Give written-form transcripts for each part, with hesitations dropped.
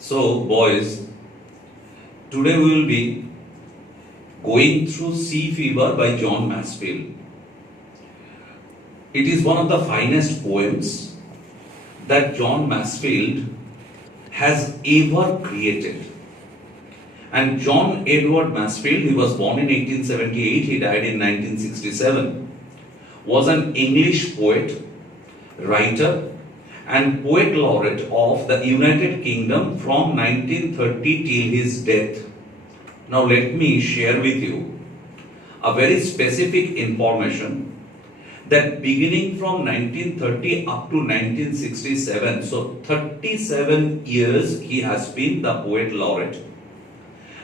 So, boys, today we will be going through Sea Fever by John Masefield. It is one of the finest poems that John Masefield has ever created. And John Edward Masefield, he was born in 1878, he died in 1967, was an English poet, writer, and poet laureate of the United Kingdom from 1930 till his death. Now let me share with you a very specific information that beginning from 1930 up to 1967, so 37 years he has been the poet laureate.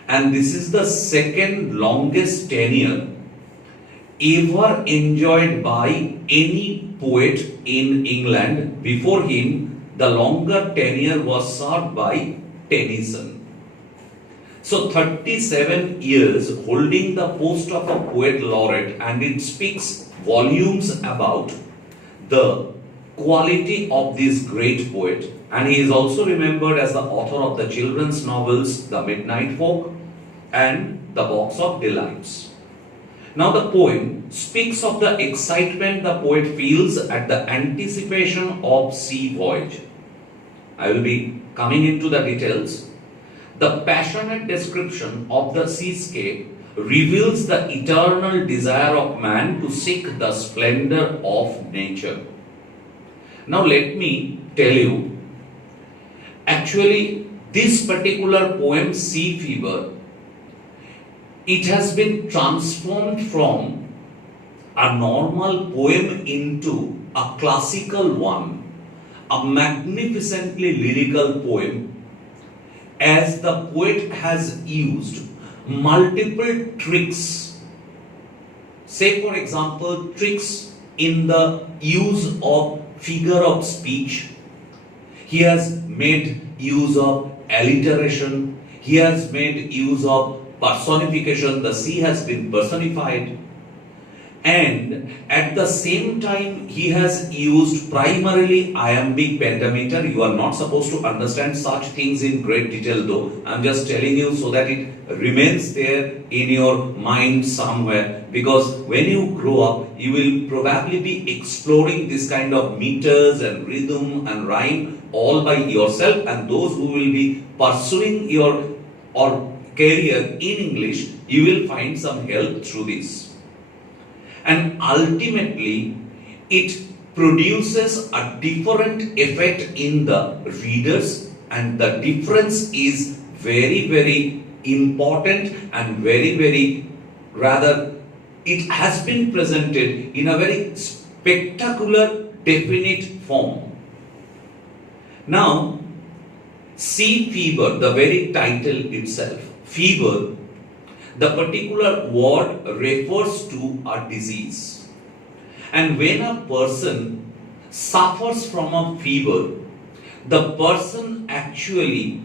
And this is the second longest tenure ever enjoyed by any poet in England. Before him, the longer tenure was served by Tennyson. So 37 years holding the post of a poet laureate, and it speaks volumes about the quality of this great poet. And he is also remembered as the author of the children's novels The Midnight Folk and The Box of Delights. Now the poem speaks of the excitement the poet feels at the anticipation of sea voyage. I will be coming into the details. The passionate description of the seascape reveals the eternal desire of man to seek the splendor of nature. Now let me tell you, actually this particular poem, Sea Fever, it has been transformed from a normal poem into a classical one, a magnificently lyrical poem, as the poet has used multiple tricks. Say for example, tricks in the use of figure of speech. He has made use of alliteration. He has made use of personification. The sea has been personified. And at the same time, he has used primarily iambic pentameter. You are not supposed to understand such things in great detail though. I am just telling you so that it remains there in your mind somewhere. Because when you grow up, you will probably be exploring this kind of meters and rhythm and rhyme all by yourself. And those who will be pursuing your career in English, you will find some help through this. And ultimately, it produces a different effect in the readers, and the difference is very, very important and very, rather, it has been presented in a very spectacular, definite form. Now, Sea Fever, the very title itself, fever, the particular word refers to a disease. And when a person suffers from a fever, the person actually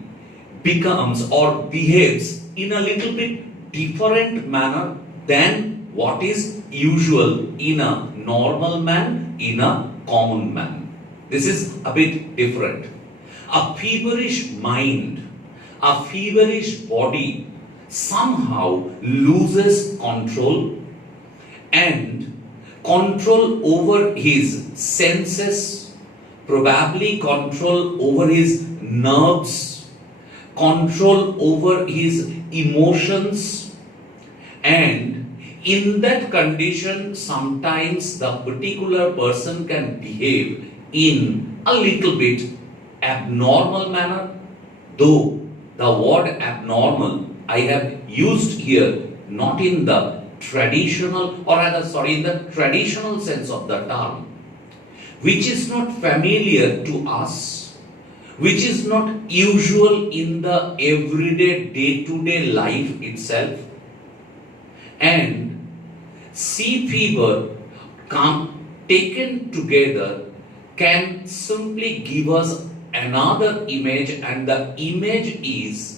becomes or behaves in a little bit different manner than what is usual in a normal man, in a common man. This is a bit different. A feverish mind, a feverish body somehow loses control, and control over his senses, probably control over his nerves, control over his emotions, and in that condition sometimes the particular person can behave in a little bit abnormal manner, though the word abnormal I have used here not in the traditional, in the traditional sense of the term, which is not familiar to us, which is not usual in the everyday, day-to-day life itself. And sea fever taken together can simply give us another image, and the image is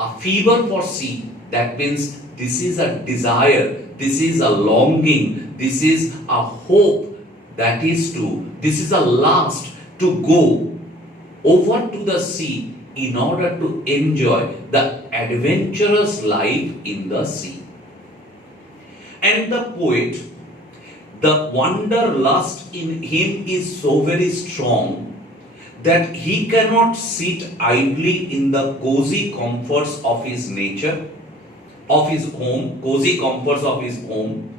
a fever for sea. That means this is a desire, this is a longing, this is a hope, this is a lust to go over to the sea in order to enjoy the adventurous life in the sea. And the poet, the wanderlust in him is so very strong that he cannot sit idly in the cozy comforts of his nature, of his home, cozy comforts of his home,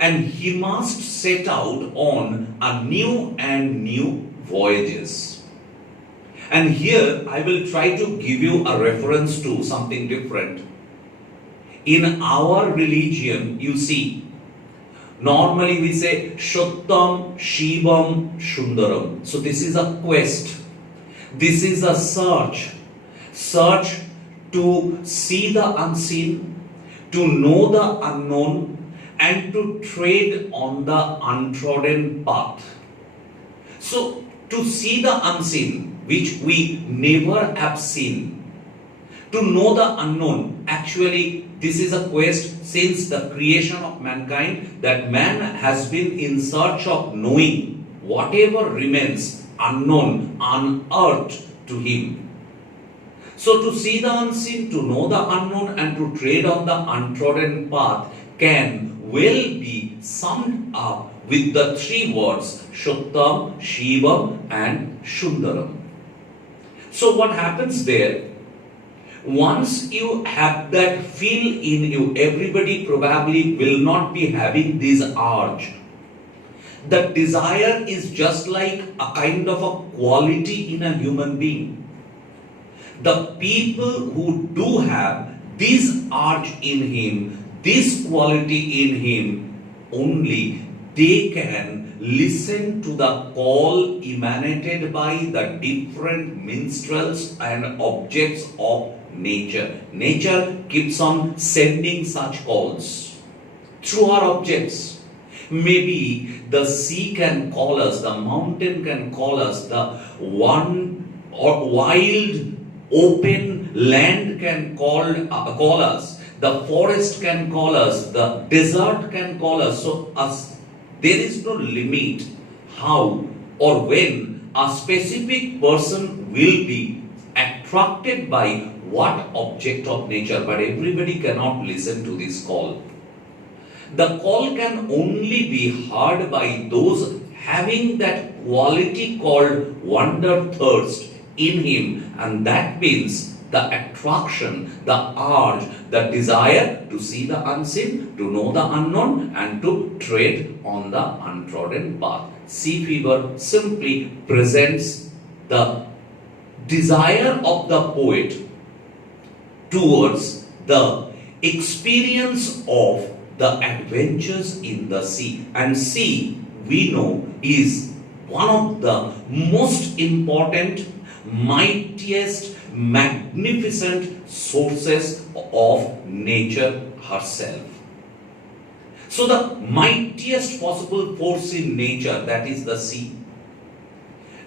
and he must set out on a new and new voyages. And here I will try to give you a reference to something different. In our religion, you see, normally we say Shuttam, Shivam, Shundaram. So this is a quest. This is a search. Search to see the unseen, to know the unknown, and to tread on the untrodden path. So, to see the unseen, which we never have seen, to know the unknown, actually, this is a quest since the creation of mankind, that man has been in search of knowing whatever remains unknown, unearthed to him. So, to see the unseen, to know the unknown, and to tread on the untrodden path can well be summed up with the three words Shuttam, Shivam, and Shundaram. So what happens there? Once you have that feel in you, everybody probably will not be having this urge. The desire is just like a kind of a quality in a human being. The people who do have this urge in him, this quality in him, only they can listen to the call emanated by the different minstrels and objects of nature. Nature keeps on sending such calls through our objects. Maybe the sea can call us, the mountain can call us, the one or wild open land can call us, the forest can call us, the desert can call us. So there is no limit how or when a specific person will be attracted by what object of nature, but everybody cannot listen to this call. The call can only be heard by those having that quality called wonder thirst in him, and that means the attraction, the urge, the desire to see the unseen, to know the unknown, and to tread on the untrodden path. Sea fever simply presents the desire of the poet towards the experience of the adventures in the sea. And sea, we know, is one of the most important, mightiest, magnificent sources of nature herself. So the mightiest possible force in nature, that is the sea.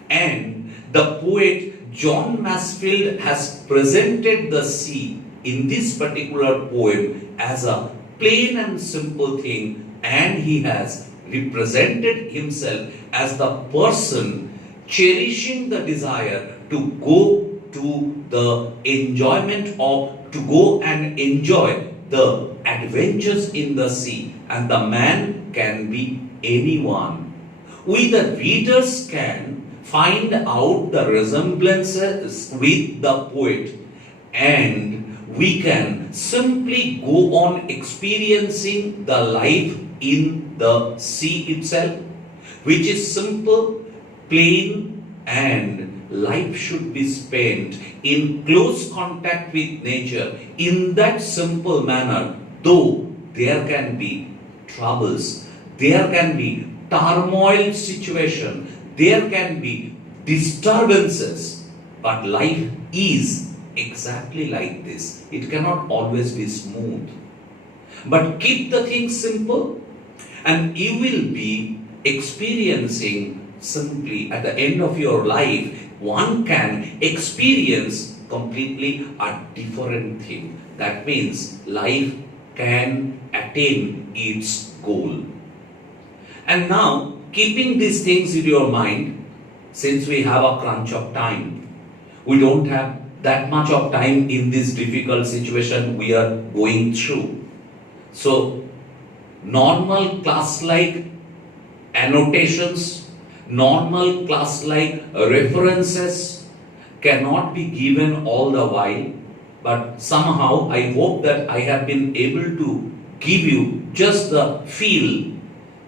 And the poet John Masefield has presented the sea in this particular poem as a plain and simple thing, and he has represented himself as the person cherishing the desire to go to the enjoyment of, to go and enjoy the adventures in the sea. And the man can be anyone. We the readers can find out the resemblances with the poet, and we can simply go on experiencing the life in the sea itself, which is simple, plain, and life should be spent in close contact with nature in that simple manner, though there can be troubles, there can be turmoil situation, there can be disturbances, but life is exactly like this. It cannot always be smooth. But keep the things simple, and you will be experiencing simply at the end of your life, one can experience completely a different thing. That means life can attain its goal. And now, keeping these things in your mind, since we have a crunch of time, we don't have that much of time in this difficult situation we are going through. So, normal class-like annotations, normal class-like references cannot be given all the while, but somehow I hope that I have been able to give you just the feel.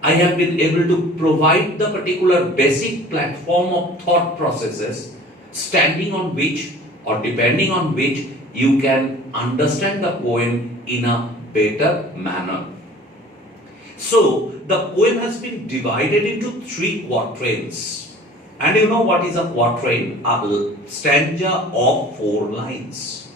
I have been able to provide the particular basic platform of thought processes standing on which or depending on which you can understand the poem in a better manner. So, the poem has been divided into 3 quatrains. And you know what is a quatrain? A stanza of 4 lines.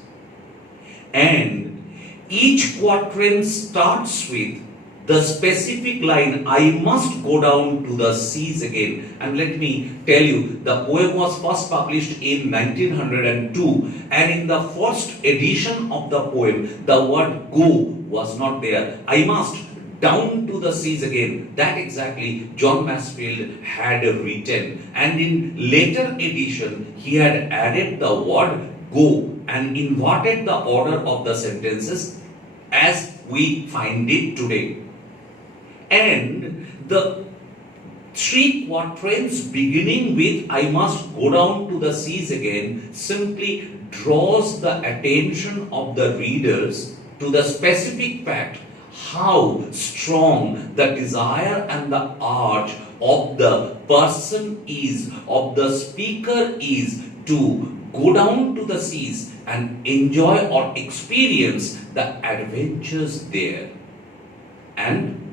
And each quatrain starts with the specific line, I must go down to the seas again. And let me tell you, the poem was first published in 1902, and in the first edition of the poem, the word go was not there. I must down to the seas again. That exactly John Masefield had written. And in later edition, he had added the word go and inverted the order of the sentences as we find it today. And the 3 quatrains beginning with I must go down to the seas again simply draws the attention of the readers to the specific fact how strong the desire and the urge of the person is, of the speaker is to go down to the seas and enjoy or experience the adventures there. And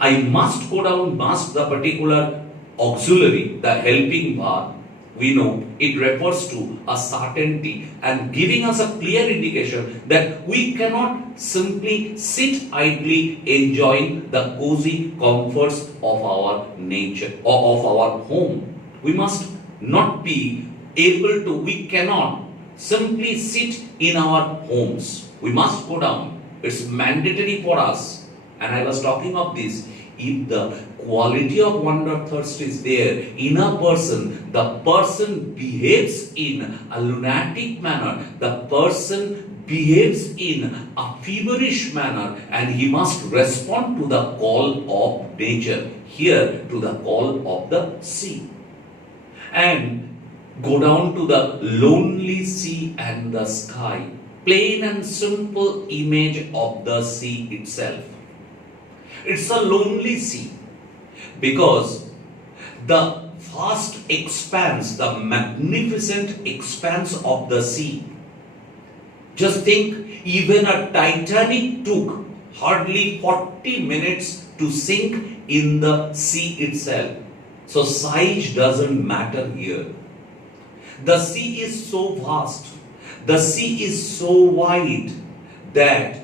I must go down, must the particular auxiliary, the helping verb, we know it refers to a certainty and giving us a clear indication that we cannot simply sit idly enjoying the cozy comforts of our nature or of our home. We must not be able to, we cannot simply sit in our homes. We must go down. It's mandatory for us. And I was talking of this. If the quality of wanderthirst is there in a person, the person behaves in a lunatic manner, the person behaves in a feverish manner, and he must respond to the call of nature, here to the call of the sea. And go down to the lonely sea and the sky, plain and simple image of the sea itself. It's a lonely sea because the vast expanse, the magnificent expanse of the sea. Just think, even a Titanic took hardly 40 minutes to sink in the sea itself. So size doesn't matter here. The sea is so vast, the sea is so wide that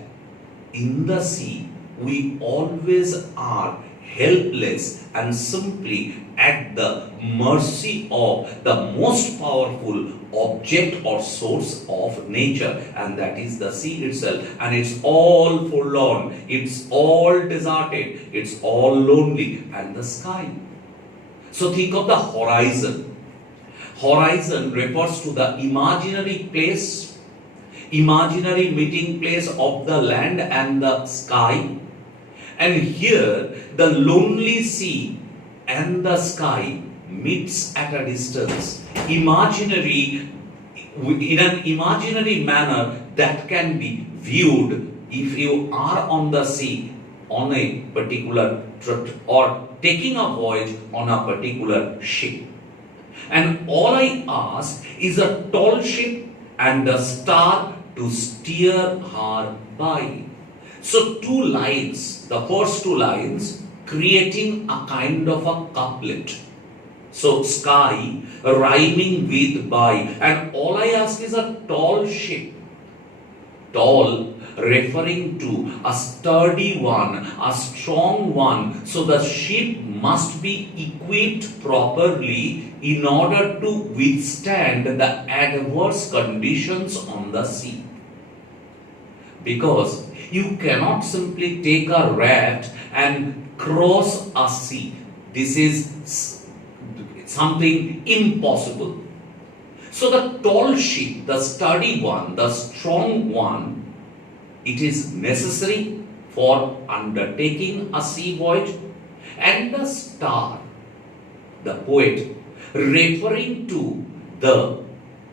in the sea we always are helpless and simply at the mercy of the most powerful object or source of nature, and that is the sea itself. And it's all forlorn, it's all deserted, it's all lonely, and the sky. So think of the horizon. Horizon refers to the imaginary place, imaginary meeting place of the land and the sky. And here the lonely sea and the sky meets at a distance, imaginary, in an imaginary manner that can be viewed if you are on the sea on a particular trip or taking a voyage on a particular ship. And all I ask is a tall ship and a star to steer her by. So 2 lines, the first 2 lines, creating a kind of a couplet. So sky rhyming with by, and all I ask is a tall ship. Tall referring to a sturdy one, a strong one. So the ship must be equipped properly in order to withstand the adverse conditions on the sea. Because you cannot simply take a raft and cross a sea. This is something impossible. So the tall ship, the sturdy one, the strong one, it is necessary for undertaking a sea voyage. And the star, the poet, referring to the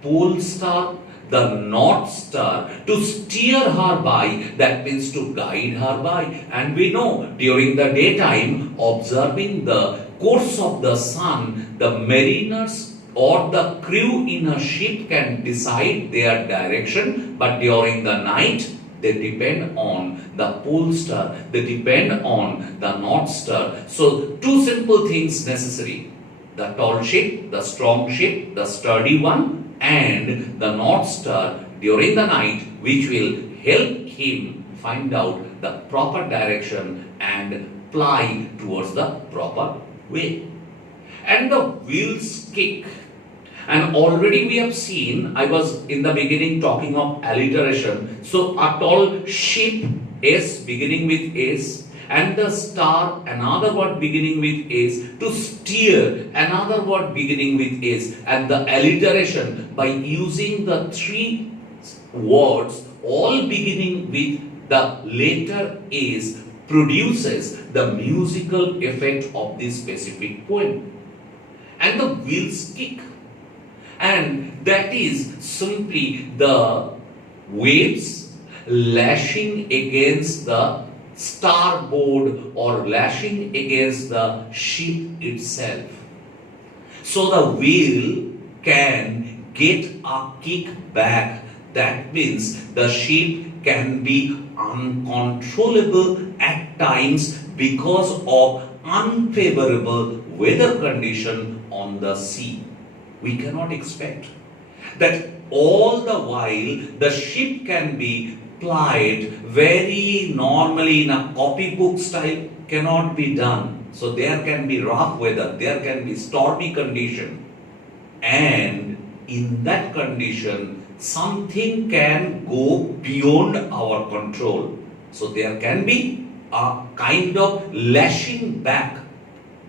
pole star, the north star, to steer her by, that means to guide her by. And we know during the daytime, observing the course of the sun, the mariners or the crew in a ship can decide their direction, but during the night, they depend on the pole star, they depend on the north star. So two simple things necessary: the tall ship, the strong ship, the sturdy one, and the north star during the night, which will help him find out the proper direction and ply towards the proper way. And the wheels kick. And already we have seen, I was in the beginning talking of alliteration. So a tall ship, S beginning with S, and the star, another word beginning with S, to steer, another word beginning with S, and the alliteration by using the three words all beginning with the letter S produces the musical effect of this specific poem. And the wheels kick. And that is simply the waves lashing against the starboard or lashing against the ship itself. So the wheel can get a kick back. That means the ship can be uncontrollable at times because of unfavorable weather condition on the sea. We cannot expect that all the while the ship can be plied very normally in a copybook style, cannot be done. So there can be rough weather, there can be stormy condition, and in that condition something can go beyond our control. So there can be a kind of lashing back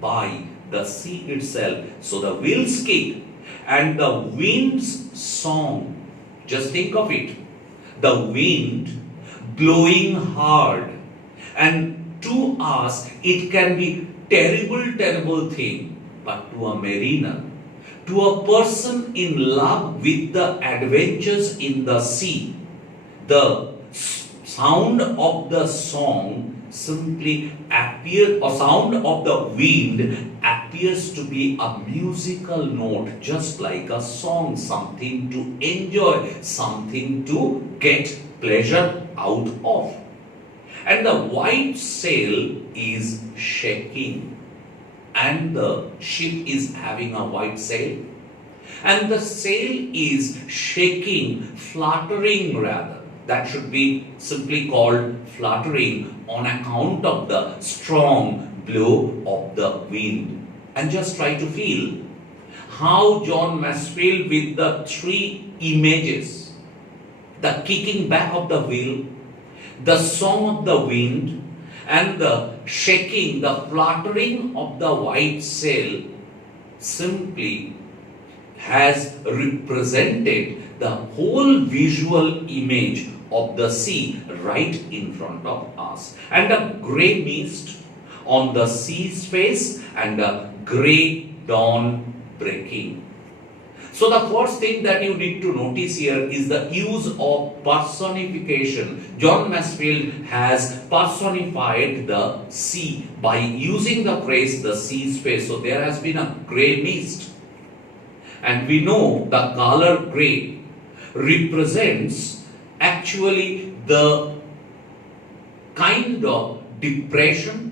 by the sea itself. So the wheels kick and the wind's song. Just think of it. The wind blowing hard, and to us it can be terrible thing, but to a mariner, to a person in love with the adventures in the sea, the sound of the song simply sound of the wind appears to be a musical note, just like a song, something to enjoy, something to get pleasure out of. And the white sail is shaking, and the ship is having a white sail, and the sail is shaking, fluttering rather. That should be simply called fluttering on account of the strong blow of the wind. And just try to feel how John Masefield, with the three images, the kicking back of the wheel, the song of the wind, and the shaking, the fluttering of the white sail, simply has represented the whole visual image of the sea right in front of us. And a grey mist on the sea's face and a grey dawn breaking. So the first thing that you need to notice here is the use of personification. John Masefield has personified the sea by using the phrase the sea's face. So there has been a grey mist. And we know the color grey represents actually the kind of depression,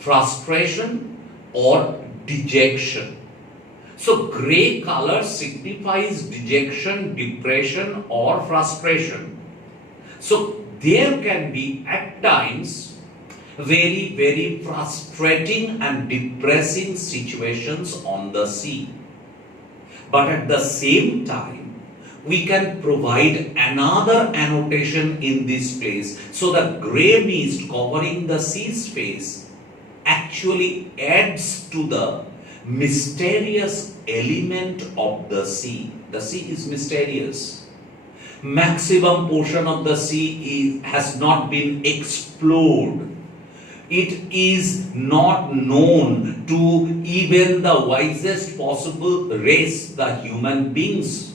frustration, or dejection. So grey color signifies dejection, depression, or frustration. So there can be at times very frustrating and depressing situations on the sea. But at the same time, we can provide another annotation in this place. So the grey mist covering the sea's face actually adds to the mysterious element of the sea. The sea is mysterious. Maximum portion of the sea has not been explored. It is not known to even the wisest possible race, the human beings.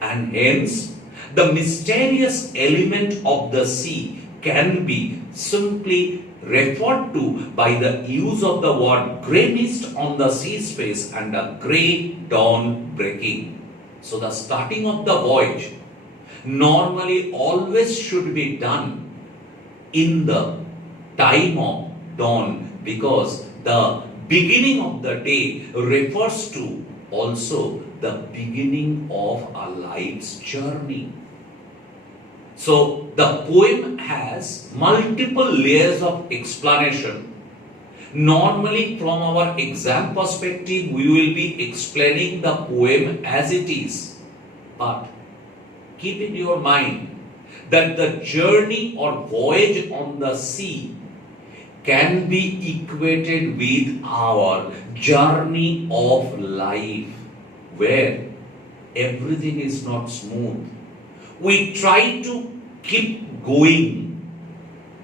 And hence, the mysterious element of the sea can be simply referred to by the use of the word grey mist on the sea space and a grey dawn breaking. So the starting of the voyage normally always should be done in the time of dawn, because the beginning of the day refers to also the beginning of our life's journey. So the poem has multiple layers of explanation. Normally, from our exam perspective, we will be explaining the poem as it is. But keep in your mind that the journey or voyage on the sea can be equated with our journey of life, where everything is not smooth. We try to keep going,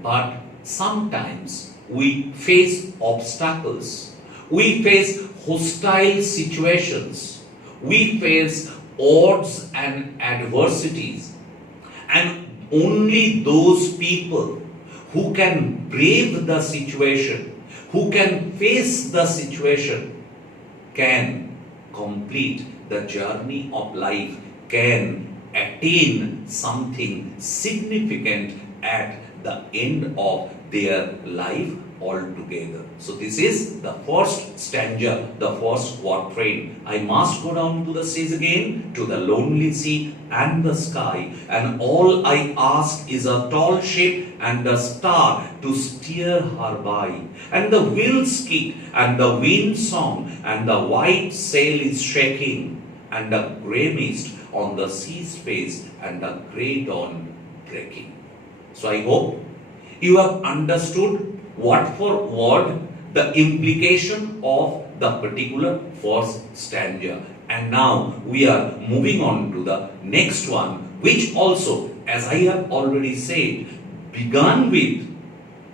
but sometimes we face obstacles. We face hostile situations. We face odds and adversities. And only those people who can brave the situation, who can face the situation, can complete the journey of life, can attain something significant at the end of their life altogether. So this is the first stanza, the first quatrain. I must go down to the seas again, to the lonely sea and the sky, and all I ask is a tall ship and a star to steer her by. And the wheels kick and the wind song and the white sail is shaking, and a grey mist on the sea's face and a grey dawn breaking. So I hope you have understood word for word the implication of the particular first stanza. And now we are moving on to the next one, which also, as I have already said, began with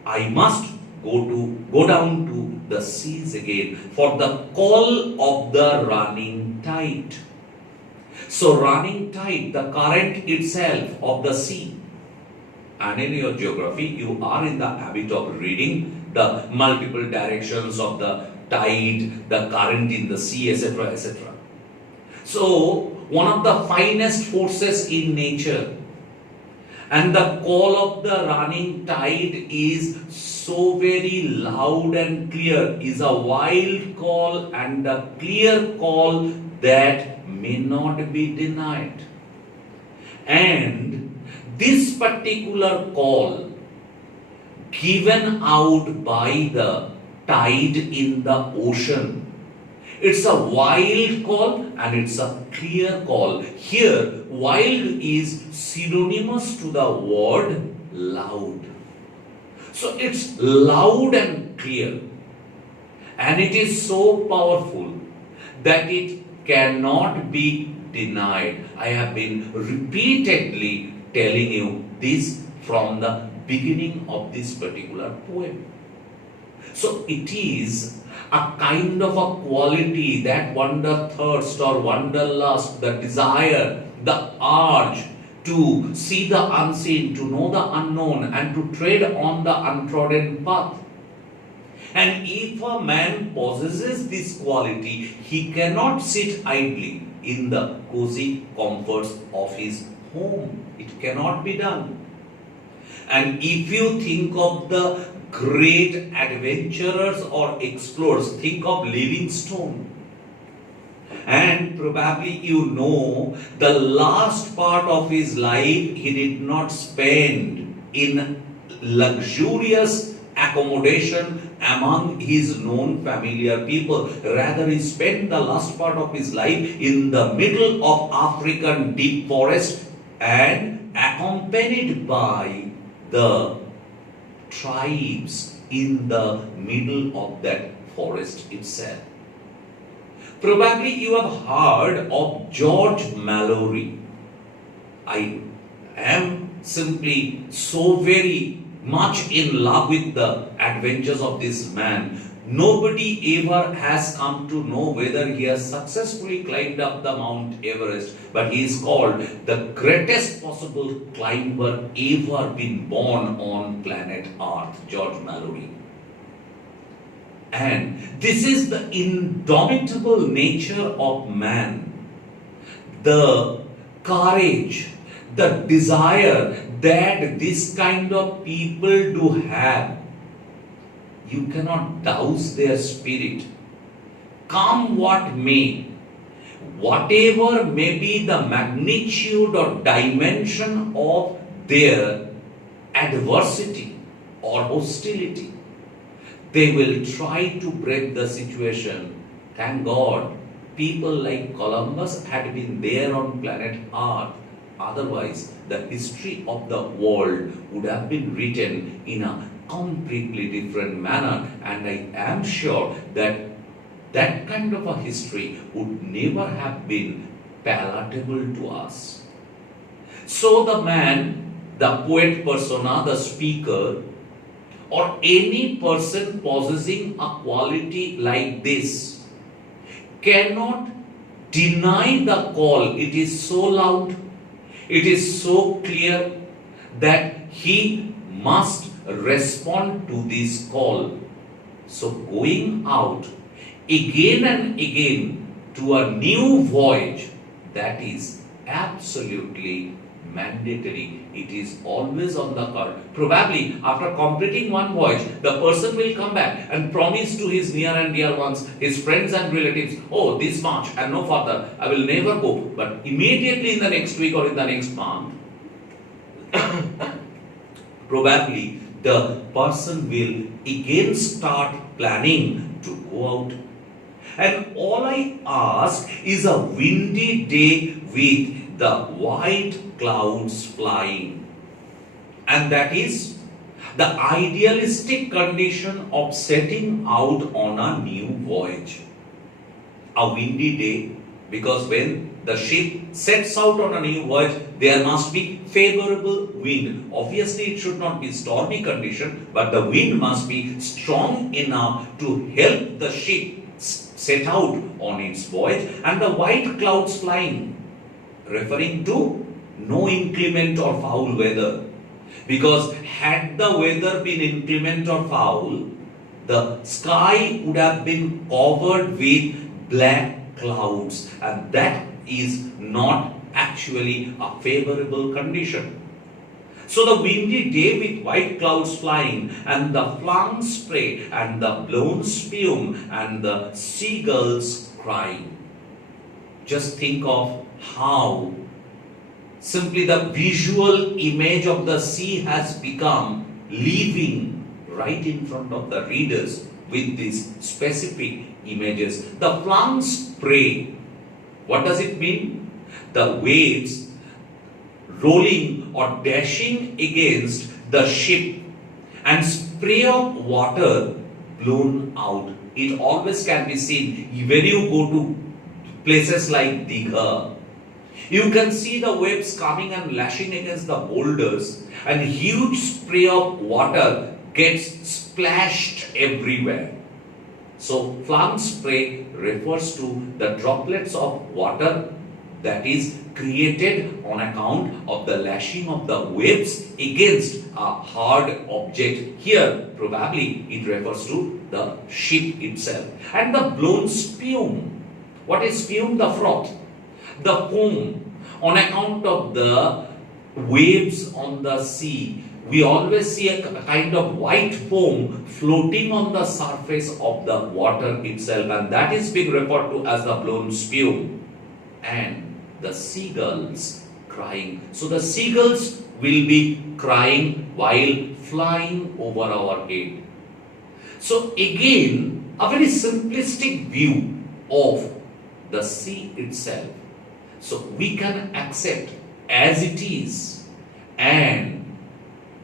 I must go down to the seas again for the call of the running tide. So running tide, the current itself of the sea. And in your geography, you are in the habit of reading the multiple directions of the tide, the current in the sea, etc., etc. So, one of the finest forces in nature, and the call of the running tide is so very loud and clear, is a wild call and a clear call that may not be denied. And this particular call given out by the tide in the ocean, it's a wild call and it's a clear call. Here, wild is synonymous to the word loud. So it's loud and clear, and it is so powerful that it cannot be denied. I have been repeatedly telling you this from the beginning of this particular poem. So it is a kind of a quality, that wanderthirst or wanderlust, the desire, the urge to see the unseen, to know the unknown, and to tread on the untrodden path. And if a man possesses this quality, he cannot sit idly in the cozy comforts of his home. It cannot be done. And if you think of the great adventurers or explorers, think of Livingstone. And probably you know the last part of his life he did not spend in luxurious accommodation among his known familiar people. Rather, he spent the last part of his life in the middle of African deep forest and accompanied by the tribes in the middle of that forest itself. Probably you have heard of George Mallory. I am simply so very much in love with the adventures of this man. Nobody ever has come to know whether he has successfully climbed up the Mount Everest, but he is called the greatest possible climber ever been born on planet Earth, George Mallory. And this is the indomitable nature of man, the courage, the desire that this kind of people do have. You cannot douse their spirit. Come what may, whatever may be the magnitude or dimension of their adversity or hostility, they will try to break the situation. Thank God, people like Columbus had been there on planet Earth. Otherwise, the history of the world would have been written in a completely different manner, and I am sure that that kind of a history would never have been palatable to us. So the man, the poet persona, the speaker, or any person possessing a quality like this cannot deny the call. It is so loud, it is so clear that he must respond to this call. So going out again and again to a new voyage, that is absolutely mandatory. It is always on the card. Probably after completing one voyage, the person will come back and promise to his near and dear ones, his friends and relatives, oh, this much and no further, I will never go. But immediately in the next week or in the next month, probably the person will again start planning to go out. And all I ask is a windy day with the white clouds flying. And that is the idealistic condition of setting out on a new voyage. A windy day, because when the ship sets out on a new voyage, there must be favorable wind. Obviously, it should not be stormy condition, but the wind must be strong enough to help the ship set out on its voyage. And the white clouds flying, referring to no inclement or foul weather. Because had the weather been inclement or foul, the sky would have been covered with black clouds, and that is not actually a favorable condition. So the windy day with white clouds flying and the flung spray and the blown spume and the seagulls crying. Just think of how simply the visual image of the sea has become living right in front of the readers with these specific images. The flung spray, what does it mean? The waves rolling or dashing against the ship and spray of water blown out. It always can be seen when you go to places like Digha. You can see the waves coming and lashing against the boulders, and huge spray of water gets splashed everywhere. So flung spray refers to the droplets of water that is created on account of the lashing of the waves against a hard object. Here, probably it refers to the ship itself. And the blown spume. What is spume? The froth, the foam. On account of the waves on the sea, we always see a kind of white foam floating on the surface of the water itself, and that is being referred to as the blown spume. And the seagulls crying. So the seagulls will be crying while flying over our head. So again, a very simplistic view of the sea itself. So we can accept as it is, and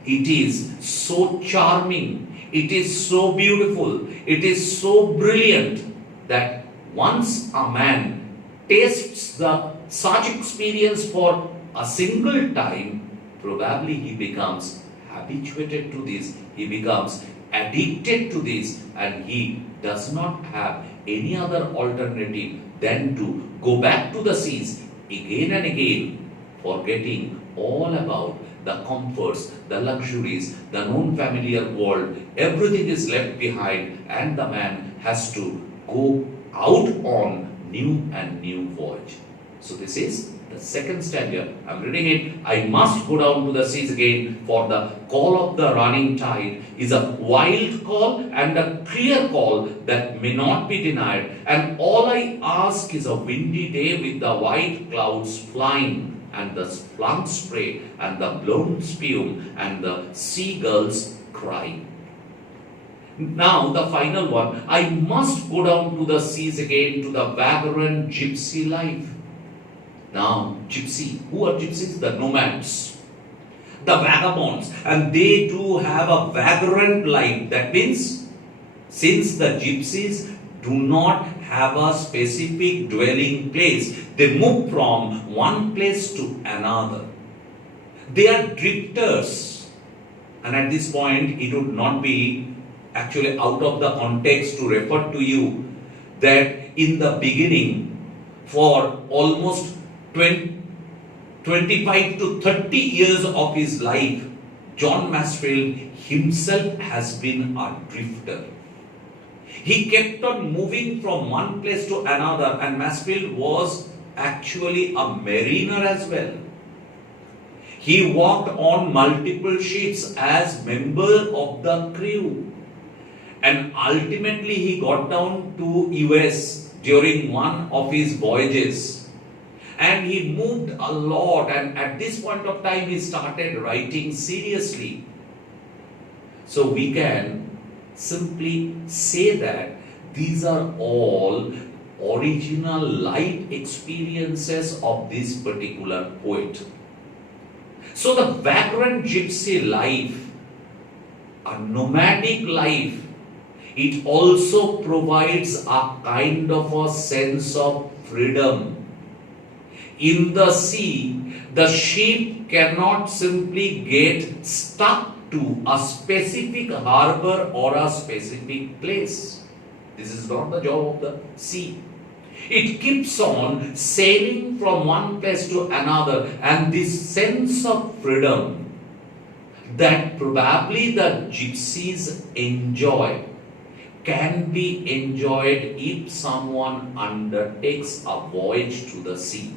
it is so charming, it is so beautiful, it is so brilliant that once a man tastes the such experience for a single time, probably he becomes habituated to this, he becomes addicted to this, and he does not have any other alternative than to go back to the seas again and again, forgetting all about the comforts, the luxuries, the known familiar world. Everything is left behind, and the man has to go out on new and new voyage. So this is the second stanza. I'm reading it. I must go down to the seas again, for the call of the running tide is a wild call and a clear call that may not be denied. And all I ask is a windy day with the white clouds flying, and the flung spray and the blown spume and the seagulls crying. Now the final one. I must go down to the seas again, to the vagrant gypsy life. Now, gypsy, who are gypsies? The nomads, the vagabonds, and they too have a vagrant life. That means, since the gypsies do not have a specific dwelling place, they move from one place to another. They are drifters, and at this point, it would not be actually out of the context to refer to you that in the beginning, for almost 25 to 30 years of his life, John Masefield himself has been a drifter. He kept on moving from one place to another, and Masefield was actually a mariner as well. He worked on multiple ships as member of the crew, and ultimately he got down to US during one of his voyages. And he moved a lot, and at this point of time he started writing seriously. So we can simply say that these are all original life experiences of this particular poet. So the vagrant gypsy life, a nomadic life, it also provides a kind of a sense of freedom. In the sea, the ship cannot simply get stuck to a specific harbor or a specific place. This is not the job of the sea. It keeps on sailing from one place to another, and this sense of freedom that probably the gypsies enjoy can be enjoyed if someone undertakes a voyage to the sea.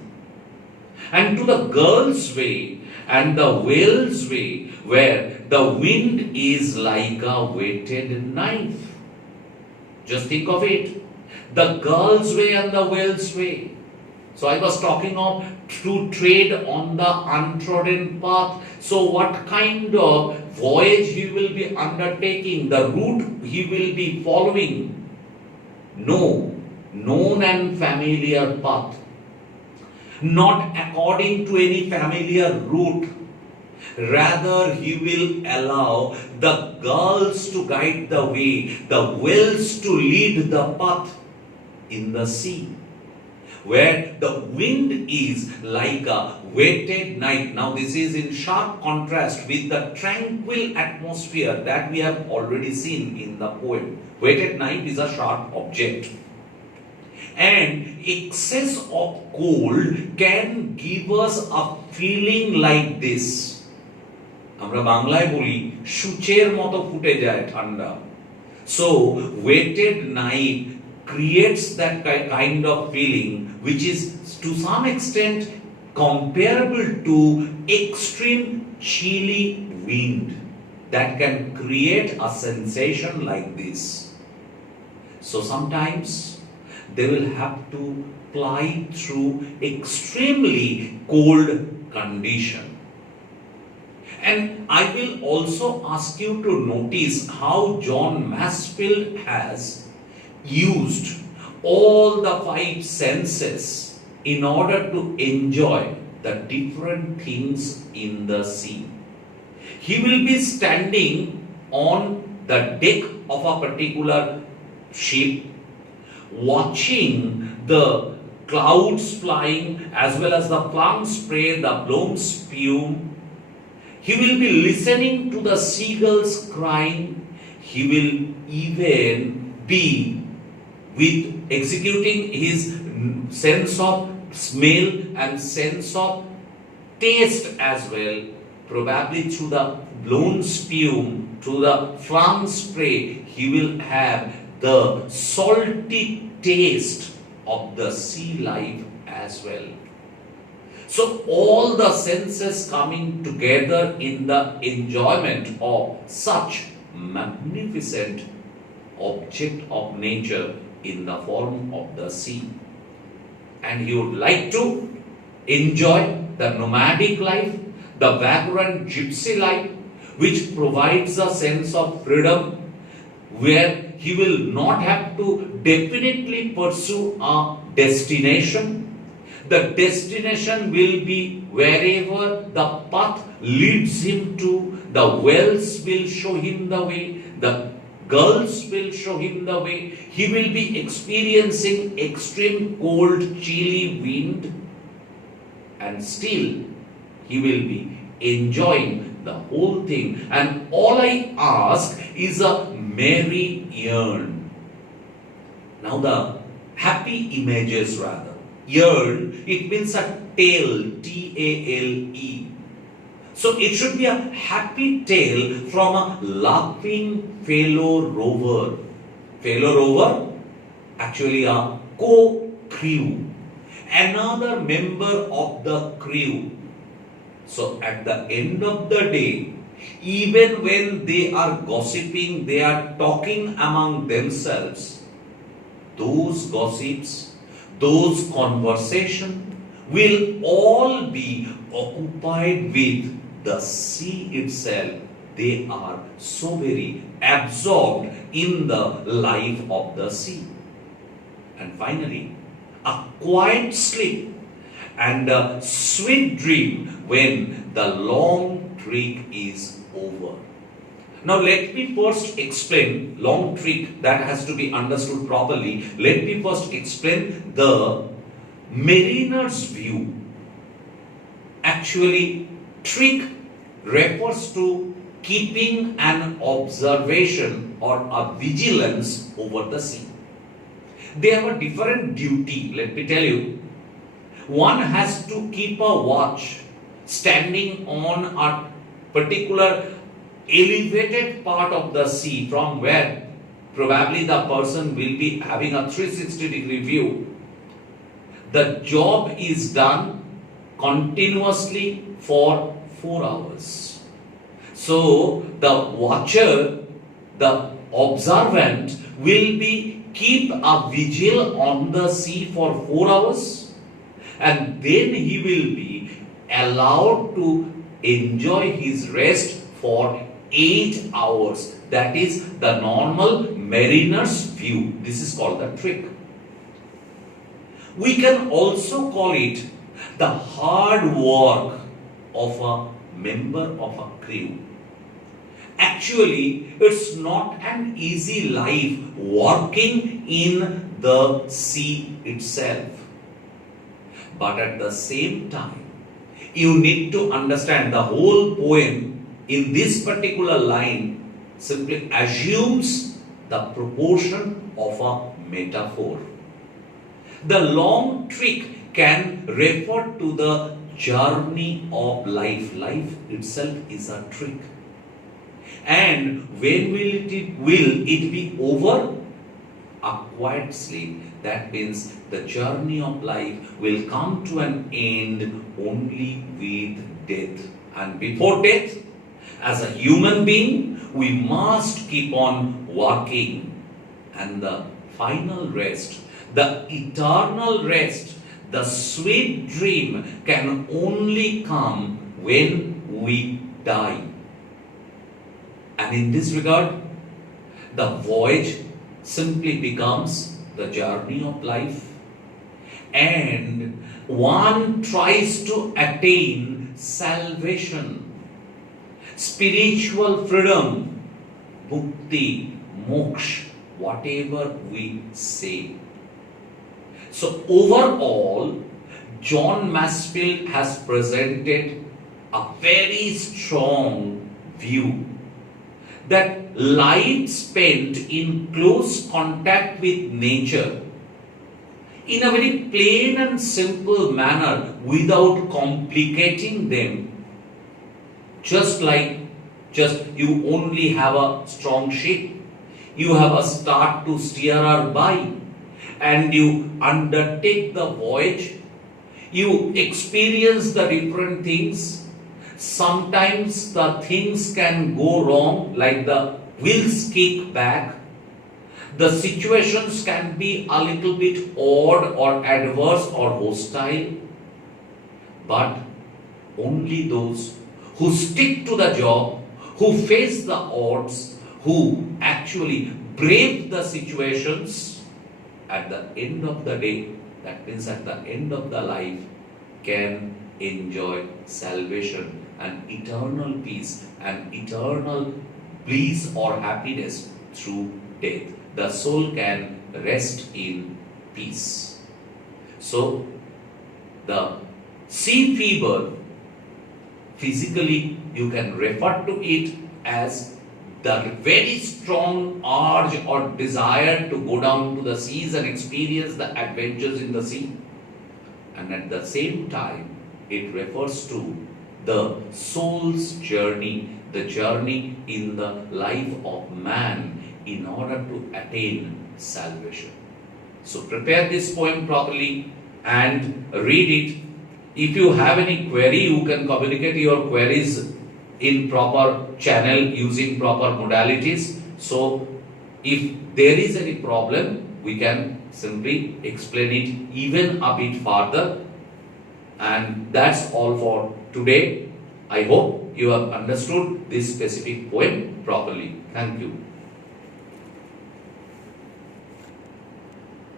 And to the girl's way and the whale's way, where the wind is like a whetted knife. Just think of it. The girl's way and the whale's way. So I was talking of to trade on the untrodden path. So what kind of voyage he will be undertaking, the route he will be following? No known and familiar path. Not according to any familiar route. Rather, he will allow the girls to guide the way, the whales to lead the path in the sea, where the wind is like a wetted night. Now, this is in sharp contrast with the tranquil atmosphere that we have already seen in the poem. Wetted night is a sharp object. And excess of cold can give us a feeling like this. আমরা বাংলায় বলি সূচের মতো ফুটে যায় ঠান্ডা. So wetted night creates that kind of feeling which is to some extent comparable to extreme chilly wind that can create a sensation like this. So sometimes they will have to ply through extremely cold condition. And I will also ask you to notice how John Masefield has used all the five senses in order to enjoy the different things in the sea. He will be standing on the deck of a particular ship watching the clouds flying as well as the plum spray, the blown spume. He will be listening to the seagulls crying. He will even be with executing his sense of smell and sense of taste as well, probably through the blown spume, through the flung spray. He will have the salty taste of the sea life as well. So all the senses coming together in the enjoyment of such magnificent object of nature in the form of the sea. And he would like to enjoy the nomadic life, the vagrant gypsy life, which provides a sense of freedom, where he will not have to definitely pursue a destination. The destination will be wherever the path leads him to. The wells will show him the way. The girls will show him the way. He will be experiencing extreme cold, chilly wind. And still, he will be enjoying the whole thing. And all I ask is a merry yearn. Now the happy images rather. Yearn, it means a tale, T-A-L-E. So it should be a happy tale from a laughing fellow rover. Fellow rover, actually a co-crew. Another member of the crew. So at the end of the day, even when they are gossiping, they are talking among themselves, those gossips, those conversations will all be occupied with the sea itself. They are so very absorbed in the life of the sea. And finally, a quiet sleep and a sweet dream when the long trek is over. Now let me first explain long trek, that has to be understood properly. Let me first explain the mariner's view. Actually, trek refers to keeping an observation or a vigilance over the sea. They have a different duty, let me tell you. One has to keep a watch standing on a particular elevated part of the sea from where probably the person will be having a 360-degree view. The job is done continuously for 4 hours. So the watcher, the observant will be keep a vigil on the sea for 4 hours, and then he will be allowed to enjoy his rest for 8 hours. That is the normal mariner's view. This is called the trek. We can also call it the hard work of a member of a crew. Actually, it's not an easy life working in the sea itself. But at the same time, you need to understand the whole poem in this particular line simply assumes the proportion of a metaphor. The long trek can refer to the journey of life. Life itself is a trek. And when will it be over? A quiet sleep. That means the journey of life will come to an end only with death. And before death, as a human being, we must keep on working. And the final rest, the eternal rest, the sweet dream can only come when we die. And in this regard, the voyage simply becomes the journey of life, and one tries to attain salvation, spiritual freedom, mukti, moksha, whatever we say. So overall, John Masefield has presented a very strong view that life spent in close contact with nature in a very plain and simple manner without complicating them, just like just you only have a strong ship, you have a start to steer her by, and you undertake the voyage, you experience the different things. Sometimes the things can go wrong, like the wheels kick back. The situations can be a little bit odd or adverse or hostile. But only those who stick to the job, who face the odds, who actually brave the situations, at the end of the day, that means at the end of the life, can enjoy salvation and eternal peace and eternal bliss or happiness through death. The soul can rest in peace. So, the sea fever, physically you can refer to it as the very strong urge or desire to go down to the seas and experience the adventures in the sea. And at the same time, it refers to the soul's journey, the journey in the life of man in order to attain salvation. So prepare this poem properly and read it. If you have any query, you can communicate your queries in proper channel using proper modalities. So if there is any problem, we can simply explain it even a bit further. And that's all for today. I hope you have understood this specific poem properly. Thank you.